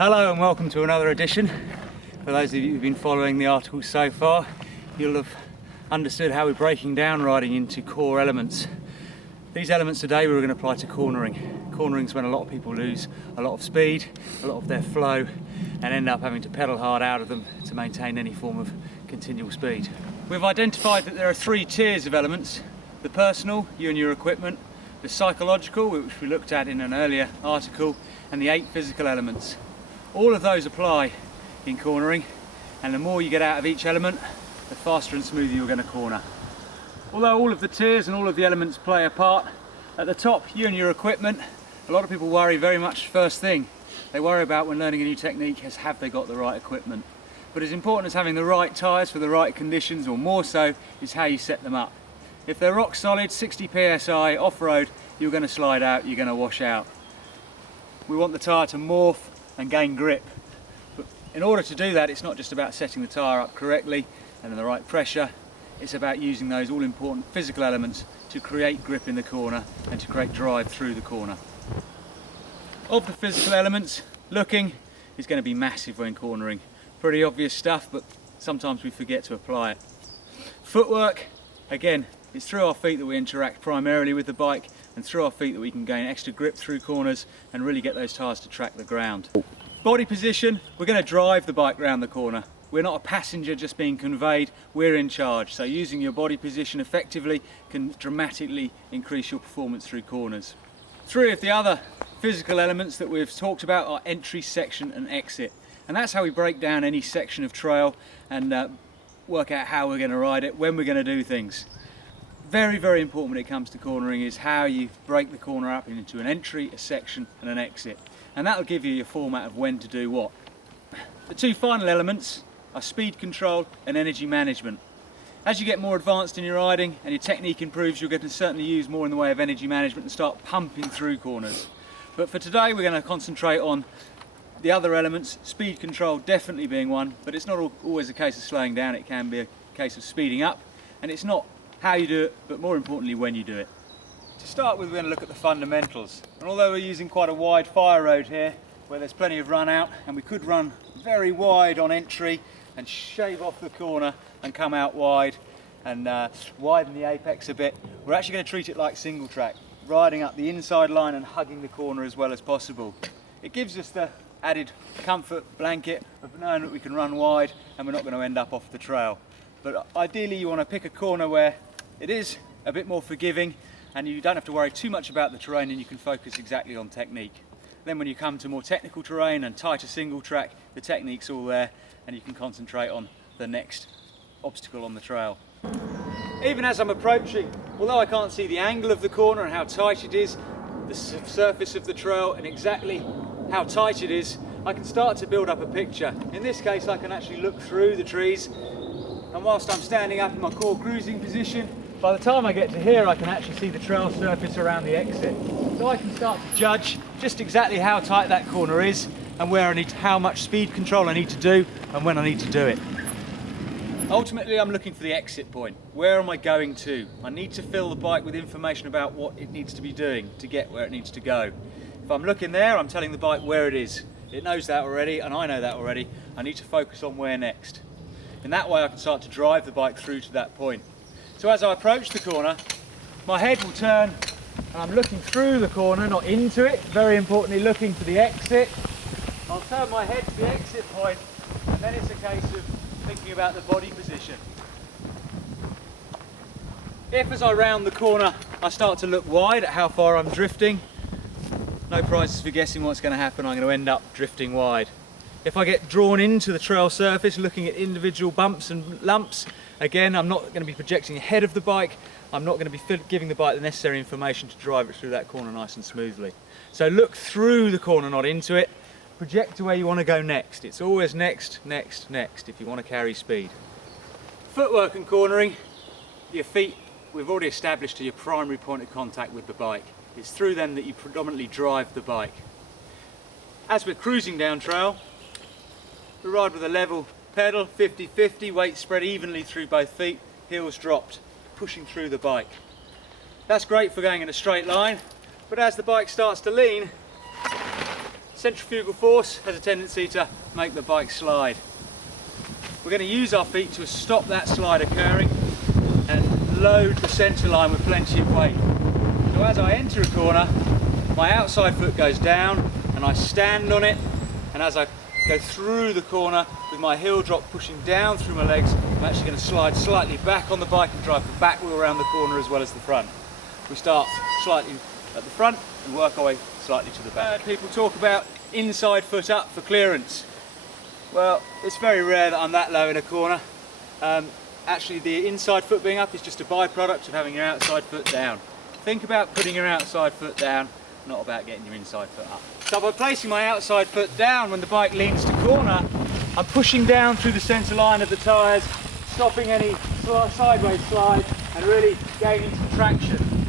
Hello and welcome to another edition. For those of you who've been following the articles so far, you'll have understood how we're breaking down riding into core elements. These elements today we're going to apply to cornering. Cornering is when a lot of people lose a lot of speed, a lot of their flow, and end up having to pedal hard out of them to maintain any form of continual speed. We've identified that there are three tiers of elements: the personal, you and your equipment; the psychological, which we looked at in an earlier article; and the 8 physical elements. All of those apply in cornering, and the more you get out of each element, the faster and smoother you're going to corner. Although all of the tiers and all of the elements play a part, at the top, you and your equipment, a lot of people worry very much first thing. They worry about when learning a new technique is, have they got the right equipment? But as important as having the right tyres for the right conditions, or more so, is how you set them up. If they're rock solid, 60 psi off-road, you're going to slide out, you're going to wash out. We want the tyre to morph and gain grip. But in order to do that, it's not just about setting the tyre up correctly and in the right pressure, it's about using those all important physical elements to create grip in the corner and to create drive through the corner. Of the physical elements, looking is going to be massive when cornering. Pretty obvious stuff, but sometimes we forget to apply it. Footwork, again, it's through our feet that we interact primarily with the bike, and through our feet that we can gain extra grip through corners and really get those tyres to track the ground. Body position, we're going to drive the bike round the corner. We're not a passenger just being conveyed, we're in charge. So using your body position effectively can dramatically increase your performance through corners. 3 of the other physical elements that we've talked about are entry, section and exit. And that's how we break down any section of trail and work out how we're going to ride it, when we're going to do things. Very, very important when it comes to cornering is how you break the corner up into an entry, a section and an exit. And that'll give you your format of when to do what. The 2 final elements are speed control and energy management. As you get more advanced in your riding and your technique improves, you're going to certainly use more in the way of energy management and start pumping through corners. But for today we're going to concentrate on the other elements, speed control definitely being one, but it's not always a case of slowing down, it can be a case of speeding up, and it's not how you do it, but more importantly when you do it. To start with, we're going to look at the fundamentals, and although we're using quite a wide fire road here where there's plenty of run out, and we could run very wide on entry and shave off the corner and come out wide and widen the apex a bit, we're actually going to treat it like single track, riding up the inside line and hugging the corner as well as possible. It gives us the added comfort blanket of knowing that we can run wide and we're not going to end up off the trail. But ideally you want to pick a corner where it is a bit more forgiving and you don't have to worry too much about the terrain and you can focus exactly on technique. Then when you come to more technical terrain and tighter single track, the technique's all there and you can concentrate on the next obstacle on the trail. Even as I'm approaching, although I can't see the angle of the corner and how tight it is, the surface of the trail and exactly how tight it is, I can start to build up a picture. In this case I can actually look through the trees, and whilst I'm standing up in my core cruising position, by the time I get to here I can actually see the trail surface around the exit. So I can start to judge just exactly how tight that corner is and where I need how much speed control I need to do and when I need to do it. Ultimately I'm looking for the exit point. Where am I going to? I need to fill the bike with information about what it needs to be doing to get where it needs to go. If I'm looking there, I'm telling the bike where it is. It knows that already and I know that already. I need to focus on where next. In that way I can start to drive the bike through to that point. So as I approach the corner, my head will turn and I'm looking through the corner, not into it. Very importantly, looking for the exit. I'll turn my head to the exit point and then it's a case of thinking about the body position. If as I round the corner I start to look wide at how far I'm drifting, no prizes for guessing what's going to happen. I'm going to end up drifting wide. If I get drawn into the trail surface looking at individual bumps and lumps, again I'm not going to be projecting ahead of the bike. I'm not going to be giving the bike the necessary information to drive it through that corner nice and smoothly. So look through the corner, not into it. Project to where you want to go next. It's always next, next, next if you want to carry speed. Footwork and cornering, your feet, we've already established, are your primary point of contact with the bike. It's through them that you predominantly drive the bike. As we're cruising down trail, we ride with a level pedal, 50-50, weight spread evenly through both feet, heels dropped, pushing through the bike. That's great for going in a straight line, but as the bike starts to lean, Centrifugal force has a tendency to make the bike slide. We're going to use our feet to stop that slide occurring and load the centre line with plenty of weight. So as I enter a corner, my outside foot goes down and I stand on it, and as I go through the corner with my heel drop pushing down through my legs, I'm actually going to slide slightly back on the bike and drive the back wheel around the corner as well as the front. We start slightly at the front and work our way slightly to the back. People talk about inside foot up for clearance. Well, it's very rare that I'm that low in a corner. Actually, the inside foot being up is just a byproduct of having your outside foot down. Think about putting your outside foot down, not about getting your inside foot up. So by placing my outside foot down when the bike leans to corner, I'm pushing down through the centre line of the tyres, stopping any sideways slide and really gaining some traction.